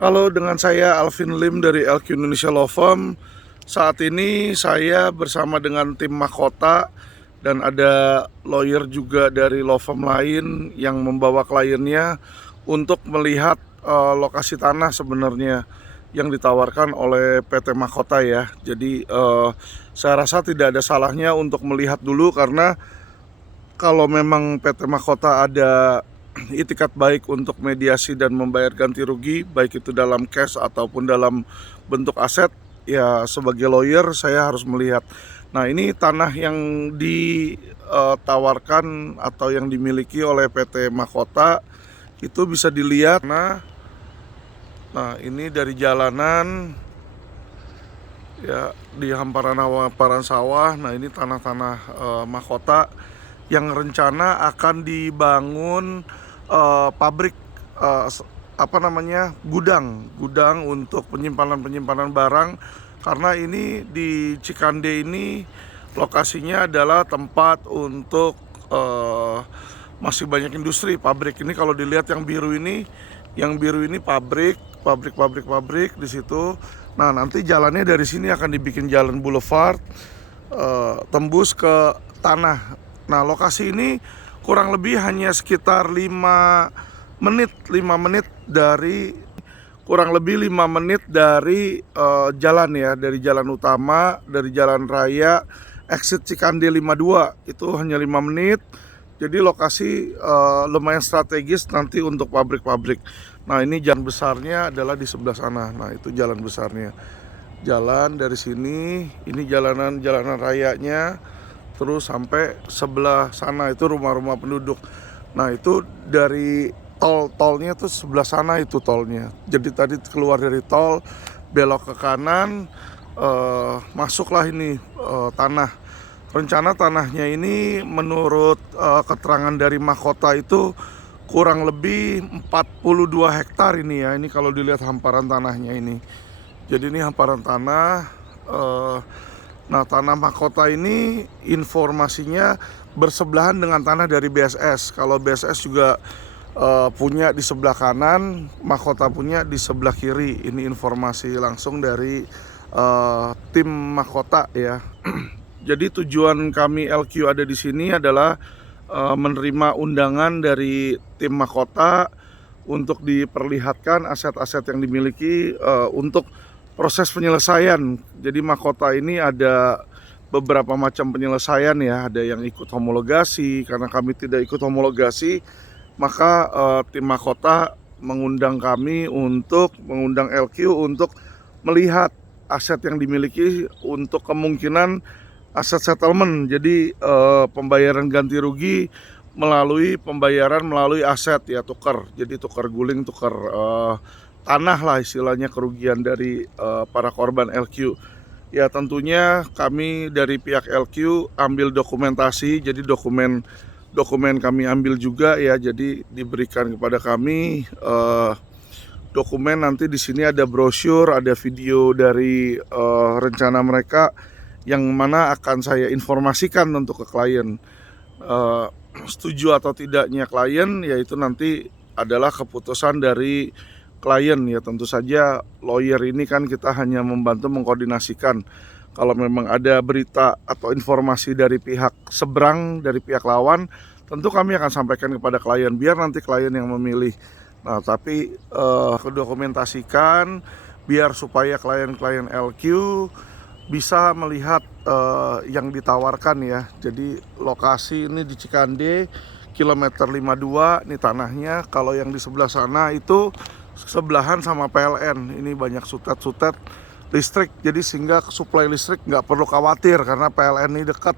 Halo, dengan saya Alvin Lim dari LQ Indonesia Law Firm. Saat ini saya bersama dengan tim mahkota dan ada lawyer juga dari law firm lain yang membawa kliennya untuk melihat lokasi tanah sebenarnya yang ditawarkan oleh PT Mahkota ya. Jadi saya rasa tidak ada salahnya untuk melihat dulu, karena kalau memang PT Mahkota ada itikat baik untuk mediasi dan membayar ganti rugi, baik itu dalam cash ataupun dalam bentuk aset, ya sebagai lawyer saya harus melihat. Nah, ini tanah yang ditawarkan atau yang dimiliki oleh PT Mahkota itu bisa dilihat. Nah, ini dari jalanan ya, di hamparan sawah. Nah, ini tanah-tanah Mahkota yang rencana akan dibangun pabrik, gudang untuk penyimpanan barang, karena ini di Cikande ini lokasinya adalah tempat untuk masih banyak industri, pabrik. Ini kalau dilihat yang biru ini pabrik di situ. Nah, nanti jalannya dari sini akan dibikin jalan boulevard tembus ke tanah. Nah, lokasi ini kurang lebih hanya sekitar 5 menit dari jalan ya, dari jalan utama, dari jalan raya exit Cikande 52, itu hanya 5 menit. Jadi lokasi lumayan strategis nanti untuk pabrik-pabrik. Nah, ini jalan besarnya adalah di sebelah sana. Nah, itu jalan besarnya. Jalan dari sini, ini jalanan rayanya, terus sampai sebelah sana itu rumah-rumah penduduk. Nah, itu dari tolnya tuh sebelah sana, itu tolnya. Jadi tadi keluar dari tol, belok ke kanan, masuklah ini tanah. Rencana tanahnya ini menurut keterangan dari Mahkota itu kurang lebih 42 hektar ini ya. Ini kalau dilihat hamparan tanahnya ini. Jadi ini hamparan tanah. Nah, tanah Mahkota ini informasinya bersebelahan dengan tanah dari BSS. Kalau BSS juga punya di sebelah kanan, Mahkota punya di sebelah kiri. Ini informasi langsung dari tim Mahkota ya. Jadi tujuan kami LQ ada di sini adalah menerima undangan dari tim Mahkota untuk diperlihatkan aset-aset yang dimiliki untuk proses penyelesaian. Jadi Mahkota ini ada beberapa macam penyelesaian ya. Ada yang ikut homologasi, karena kami tidak ikut homologasi, maka tim Mahkota mengundang LQ untuk melihat aset yang dimiliki untuk kemungkinan aset settlement. Jadi pembayaran ganti rugi melalui aset ya, tukar. Jadi tukar guling, tukar tanah lah istilahnya, kerugian dari para korban LQ. Ya, tentunya kami dari pihak LQ ambil dokumentasi. Jadi dokumen kami ambil juga ya. Jadi diberikan kepada kami dokumen. Nanti di sini ada brosur, ada video dari rencana mereka yang mana akan saya informasikan untuk ke klien. Setuju atau tidaknya klien, yaitu nanti adalah keputusan dari klien ya. Tentu saja lawyer ini kan kita hanya membantu mengkoordinasikan. Kalau memang ada berita atau informasi dari pihak seberang, dari pihak lawan, tentu kami akan sampaikan kepada klien, biar nanti klien yang memilih. Nah, tapi dokumentasikan biar supaya klien-klien LQ bisa melihat yang ditawarkan ya. Jadi lokasi ini di Cikande, kilometer 52, ini tanahnya. Kalau yang di sebelah sana itu sebelahan sama PLN. Ini banyak sutet-sutet listrik, jadi sehingga suplai listrik nggak perlu khawatir, karena PLN ini dekat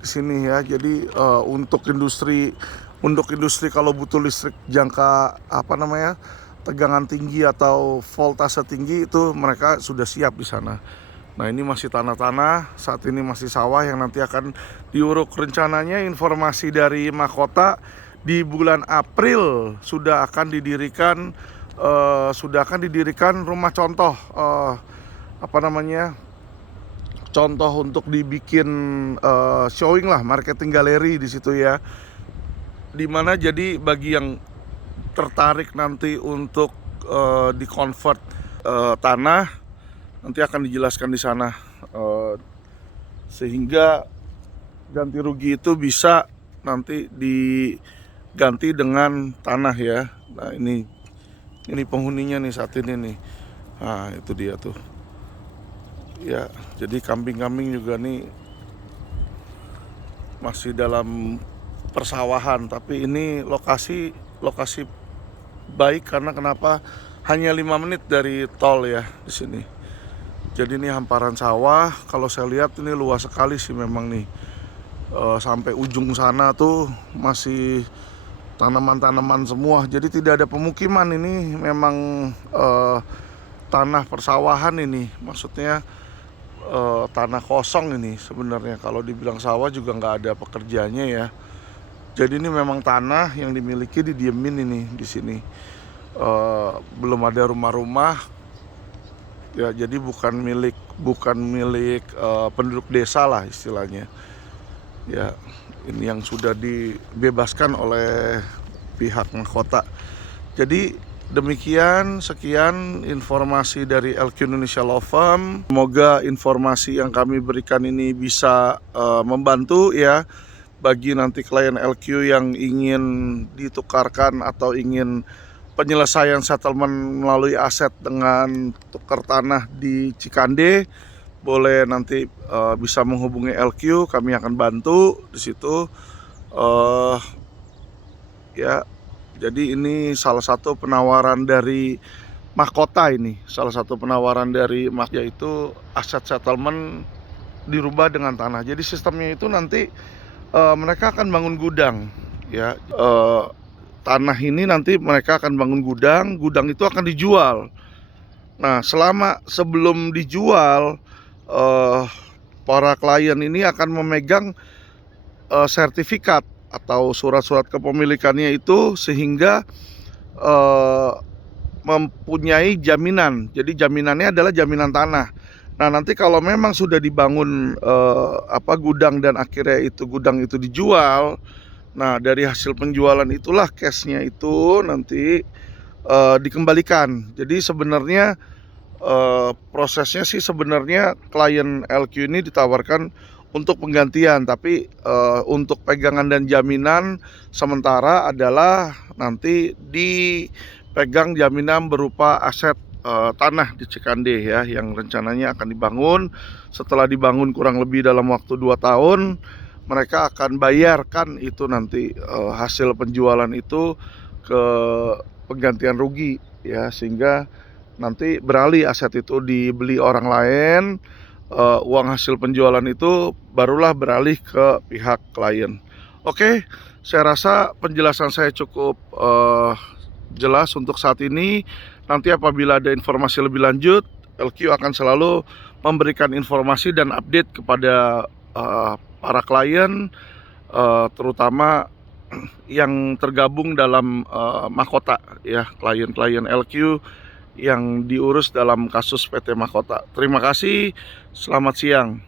di sini ya. Jadi untuk industri kalau butuh listrik jangka tegangan tinggi atau voltase tinggi, itu mereka sudah siap di sana. Nah, ini masih tanah-tanah, saat ini masih sawah yang nanti akan diuruk. Rencananya informasi dari Mahkota di bulan April sudah akan didirikan rumah contoh, contoh untuk dibikin showing lah, marketing galeri di situ ya. Dimana jadi bagi yang tertarik nanti untuk di-convert tanah, nanti akan dijelaskan di sana, sehingga ganti rugi itu bisa nanti diganti dengan tanah ya. Nah ini penghuninya nih saat ini nih. Nah itu dia tuh ya. Jadi kambing-kambing juga nih masih dalam persawahan, tapi ini lokasi baik karena kenapa? Hanya 5 menit dari tol ya di sini. Jadi ini hamparan sawah. Kalau saya lihat ini luas sekali sih memang nih. Sampai ujung sana tuh masih tanaman-tanaman semua. Jadi tidak ada pemukiman, ini memang tanah persawahan ini. Maksudnya tanah kosong ini sebenarnya. Kalau dibilang sawah juga nggak ada pekerjaannya ya. Jadi ini memang tanah yang dimiliki, didiemin ini di sini. Belum ada rumah-rumah ya, jadi bukan milik penduduk desa lah istilahnya ya. Ini yang sudah dibebaskan oleh pihak mahkota. Jadi demikian, sekian informasi dari LQ Indonesia Law Firm. Semoga informasi yang kami berikan ini bisa membantu ya bagi nanti klien LQ yang ingin ditukarkan atau ingin penyelesaian settlement melalui aset dengan tukar tanah di Cikande. Boleh nanti bisa menghubungi LQ, kami akan bantu di situ. Ya, jadi ini salah satu penawaran dari mahkota ini. Salah satu penawaran dari mahkota yaitu aset settlement dirubah dengan tanah. Jadi sistemnya itu nanti mereka akan bangun gudang ya. Tanah ini nanti mereka akan bangun gudang itu akan dijual. Nah, sebelum dijual, para klien ini akan memegang sertifikat atau surat-surat kepemilikannya itu, sehingga mempunyai jaminan. Jadi jaminannya adalah jaminan tanah. Nah, nanti kalau memang sudah dibangun gudang dan akhirnya gudang itu dijual, nah dari hasil penjualan itulah cashnya itu nanti dikembalikan. Jadi sebenarnya prosesnya sih sebenarnya klien LQ ini ditawarkan untuk penggantian, tapi untuk pegangan dan jaminan sementara adalah nanti dipegang jaminan berupa aset tanah di Cikande ya, yang rencananya akan dibangun. Setelah dibangun kurang lebih dalam waktu 2 tahun, mereka akan bayarkan itu nanti hasil penjualan itu ke penggantian rugi ya, sehingga nanti beralih aset itu dibeli orang lain, uang hasil penjualan itu barulah beralih ke pihak klien. Oke, saya rasa penjelasan saya cukup jelas untuk saat ini. Nanti apabila ada informasi lebih lanjut, LQ akan selalu memberikan informasi dan update kepada para klien, terutama yang tergabung dalam mahkota ya, klien-klien LQ yang diurus dalam kasus PT Mahkota. Terima kasih, selamat siang.